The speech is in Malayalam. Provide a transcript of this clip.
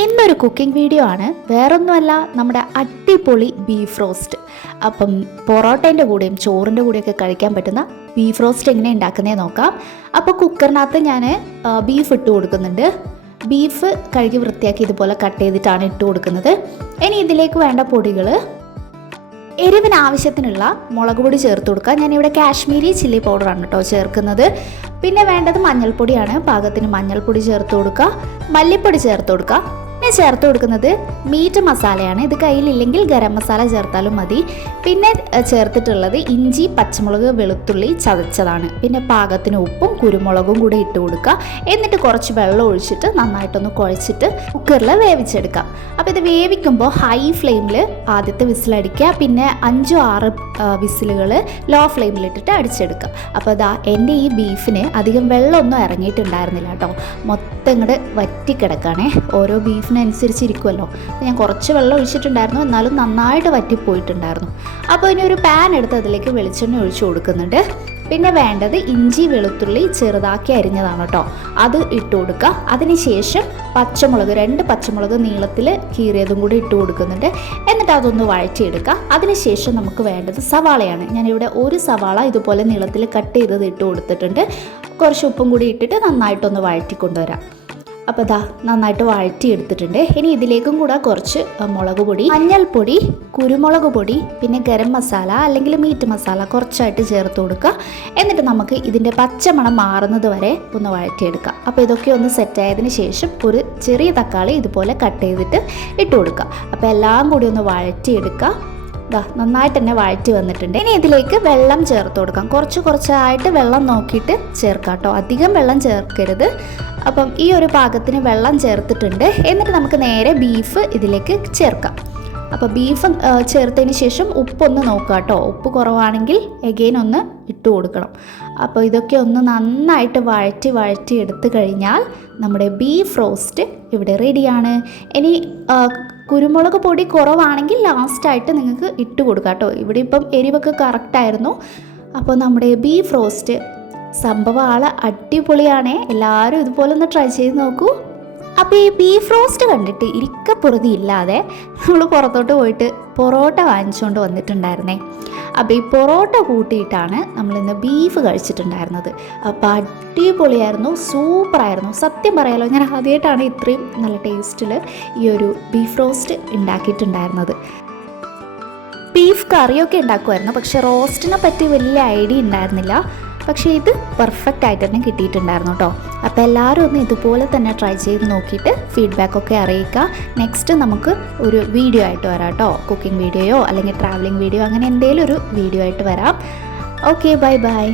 ഇന്നൊരു കുക്കിംഗ് വീഡിയോ ആണ്. വേറൊന്നുമല്ല നമ്മുടെ അടിപൊളി ബീഫ് റോസ്റ്റ് അപ്പം പൊറോട്ടേന്റെ കൂടെയും ചോറിന്റെ കൂടെയൊക്കെ കഴിക്കാൻ പറ്റുന്ന ബീഫ് റോസ്റ്റ് എങ്ങനെ ഉണ്ടാക്കുന്നേ നോക്കാം. അപ്പോൾ കുക്കറിനകത്ത് ഞാൻ ബീഫ് ഇട്ട് കൊടുക്കുന്നുണ്ട്. ബീഫ് കഴുകി വൃത്തിയാക്കി ഇതുപോലെ കട്ട് ചെയ്തിട്ടാണ് ഇട്ട് കൊടുക്കുന്നത്. ഇനി ഇതിലേക്ക് വേണ്ട പൊടികൾ. എരിവിന് ആവശ്യത്തിനുള്ള മുളക് പൊടി ചേർത്ത് കൊടുക്കുക. ഞാനിവിടെ കാശ്മീരി ചില്ലി പൗഡറാണ് കേട്ടോ ചേർക്കുന്നത്. പിന്നെ വേണ്ടത് മഞ്ഞൾപ്പൊടിയാണ്. പാകത്തിന് മഞ്ഞൾപ്പൊടി ചേർത്ത് കൊടുക്കുക. മല്ലിപ്പൊടി ചേർത്ത് കൊടുക്കുക. പിന്നെ ചേർത്ത് കൊടുക്കുന്നത് മീറ്റ് മസാലയാണ്. ഇത് കയ്യിലില്ലെങ്കിൽ ഗരം മസാല ചേർത്താലും മതി. പിന്നെ ചേർത്തിട്ടുള്ളത് ഇഞ്ചി പച്ചമുളക് വെളുത്തുള്ളി ചതച്ചതാണ്. പിന്നെ പാകത്തിന് ഉപ്പും കുരുമുളകും കൂടെ ഇട്ട് കൊടുക്കുക. എന്നിട്ട് കുറച്ച് വെള്ളം ഒഴിച്ചിട്ട് നന്നായിട്ടൊന്ന് കുഴച്ചിട്ട് കുക്കറിൽ വേവിച്ചെടുക്കാം. അപ്പോൾ ഇത് വേവിക്കുമ്പോൾ ഹൈ ഫ്ലെയിമിൽ ആദ്യത്തെ വിസിലടിക്കുക. പിന്നെ അഞ്ചോ ആറ് വിസിലുകൾ ലോ ഫ്ലെയിമിലിട്ടിട്ട് അടിച്ചെടുക്കുക. അപ്പോൾ ഇതാ എന്റെ ഈ ബീഫിന് അധികം വെള്ളമൊന്നും ഇറങ്ങിയിട്ടുണ്ടായിരുന്നില്ല കേട്ടോ. മൊത്തം ഇങ്ങോട്ട് വറ്റിക്കിടക്കാണേ. ഓരോ ബീഫിനനുസരിച്ച് അപ്പോൾ ഞാൻ കുറച്ച് വെള്ളം ഒഴിച്ചിട്ടുണ്ടായിരുന്നു എന്നാലും നന്നായിട്ട് വറ്റിപ്പോയിട്ടുണ്ടായിരുന്നു. അപ്പോൾ ഇനി ഒരു പാൻ എടുത്ത് അതിലേക്ക് വെളിച്ചെണ്ണ ഒഴിച്ചു കൊടുക്കുന്നുണ്ട്. പിന്നെ വേണ്ടത് ഇഞ്ചി വെളുത്തുള്ളി ചെറുതാക്കി അരിഞ്ഞതാണ് കേട്ടോ അത് ഇട്ട് കൊടുക്കുക. അതിനുശേഷം പച്ചമുളക് രണ്ട് പച്ചമുളക് നീളത്തിൽ കീറിയതും കൂടി ഇട്ട് കൊടുക്കുന്നുണ്ട്. എന്നിട്ട് അതൊന്ന് വഴറ്റിയെടുക്കുക. അതിനുശേഷം നമുക്ക് വേണ്ടത് സവാളയാണ്. ഞാനിവിടെ ഒരു സവാള ഇതുപോലെ നീളത്തിൽ കട്ട് ചെയ്തത് ഇട്ട് കൊടുത്തിട്ടുണ്ട്. കുറച്ച് ഉപ്പും കൂടി ഇട്ടിട്ട് നന്നായിട്ടൊന്ന് വഴറ്റി കൊണ്ടുവരാം അപ്പോൾ ഇതാ നന്നായിട്ട് വഴറ്റി എടുത്തിട്ടുണ്ട് ഇനി ഇതിലേക്കും കൂടെ കുറച്ച് മുളക് പൊടി മഞ്ഞൾപ്പൊടി കുരുമുളക് പൊടി പിന്നെ ഗരം മസാല അല്ലെങ്കിൽ മീറ്റ് മസാല കുറച്ചായിട്ട് ചേർത്ത് കൊടുക്കുക. എന്നിട്ട് നമുക്ക് ഇതിന്റെ പച്ചമണം മാറുന്നത് വരെ ഒന്ന് വഴറ്റിയെടുക്കാം. അപ്പോൾ ഇതൊക്കെ ഒന്ന് സെറ്റായതിന് ശേഷം ഒരു ചെറിയ തക്കാളി ഇതുപോലെ കട്ട് ചെയ്തിട്ട് ഇട്ട് കൊടുക്കുക. അപ്പോൾ എല്ലാം കൂടി ഒന്ന് വഴറ്റിയെടുക്കുക. ദാ നന്നായിട്ട് തന്നെ വഴറ്റി വന്നിട്ടുണ്ട്. ഇനി ഇതിലേക്ക് വെള്ളം ചേർത്ത് കൊടുക്കാം. കുറച്ച് കുറച്ചായിട്ട് വെള്ളം നോക്കിയിട്ട് ചേർക്കാം കേട്ടോ അധികം വെള്ളം ചേർക്കരുത്. അപ്പം ഈ ഒരു പാകത്തിന് വെള്ളം ചേർത്തിട്ടുണ്ട്. എന്നിട്ട് നമുക്ക് നേരെ ബീഫ് ഇതിലേക്ക് ചേർക്കാം. അപ്പോൾ ബീഫ് ചേർത്തതിന് ശേഷം ഉപ്പൊന്ന് നോക്കുക കേട്ടോ ഉപ്പ് കുറവാണെങ്കിൽ എഗെയിൻ ഒന്ന് ഇട്ട് കൊടുക്കണം. അപ്പോൾ ഇതൊക്കെ ഒന്ന് നന്നായിട്ട് വഴറ്റി വഴറ്റി എടുത്തു കഴിഞ്ഞാൽ നമ്മുടെ ബീഫ് റോസ്റ്റ് ഇവിടെ റെഡിയാണ് ഇനി കുരുമുളക് പൊടി കുറവാണെങ്കിൽ ലാസ്റ്റായിട്ട് നിങ്ങൾക്ക് ഇട്ട് കൊടുക്കാം കേട്ടോ. ഇവിടെ ഇപ്പം എരിവൊക്കെ കറക്റ്റായിരുന്നു അപ്പോൾ നമ്മുടെ ബീഫ് റോസ്റ്റ് സംഭവം ആൾ അടിപൊളിയാണേ. എല്ലാവരും ഇതുപോലെ ഒന്ന് ട്രൈ ചെയ്ത് നോക്കൂ. അപ്പോൾ ഈ ബീഫ് റോസ്റ്റ് കണ്ടിട്ട് ഇരിക്കപ്പുറതി ഇല്ലാതെ നമ്മൾ പുറത്തോട്ട് പോയിട്ട് പൊറോട്ട വാങ്ങിച്ചുകൊണ്ട് വന്നിട്ടുണ്ടായിരുന്നേ. അപ്പോൾ ഈ പൊറോട്ട കൂട്ടിയിട്ടാണ് നമ്മളിന്ന് ബീഫ് കഴിച്ചിട്ടുണ്ടായിരുന്നത്. അപ്പോൾ അടിപൊളിയായിരുന്നു സൂപ്പറായിരുന്നു. സത്യം പറയാലോ ഞാൻ ആദ്യമായിട്ടാണ് ഇത്രയും നല്ല ടേസ്റ്റിൽ ഈ ഒരു ബീഫ് റോസ്റ്റ് ഉണ്ടാക്കിയിട്ടുണ്ടായിരുന്നത്. ബീഫ് കറിയൊക്കെ ഉണ്ടാക്കുമായിരുന്നു പക്ഷെ റോസ്റ്റിനെ പറ്റി വലിയ ഐഡിയ ഉണ്ടായിരുന്നില്ല. പക്ഷേ ഇത് പെർഫെക്റ്റ് ആയിട്ട് തന്നെ കിട്ടിയിട്ടുണ്ടായിരുന്നു കേട്ടോ അപ്പോൾ എല്ലാവരും ഒന്ന് ഇതുപോലെ തന്നെ ട്രൈ ചെയ്ത് നോക്കിയിട്ട് ഫീഡ്ബാക്ക് ഒക്കെ അറിയിക്കുക നെക്സ്റ്റ് നമുക്ക് ഒരു വീഡിയോ ആയിട്ട് വരാം കേട്ടോ കുക്കിംഗ് വീഡിയോയോ അല്ലെങ്കിൽ ട്രാവലിംഗ് വീഡിയോ അങ്ങനെ എന്തെങ്കിലും ഒരു വീഡിയോ ആയിട്ട് വരാം. Okay bye bye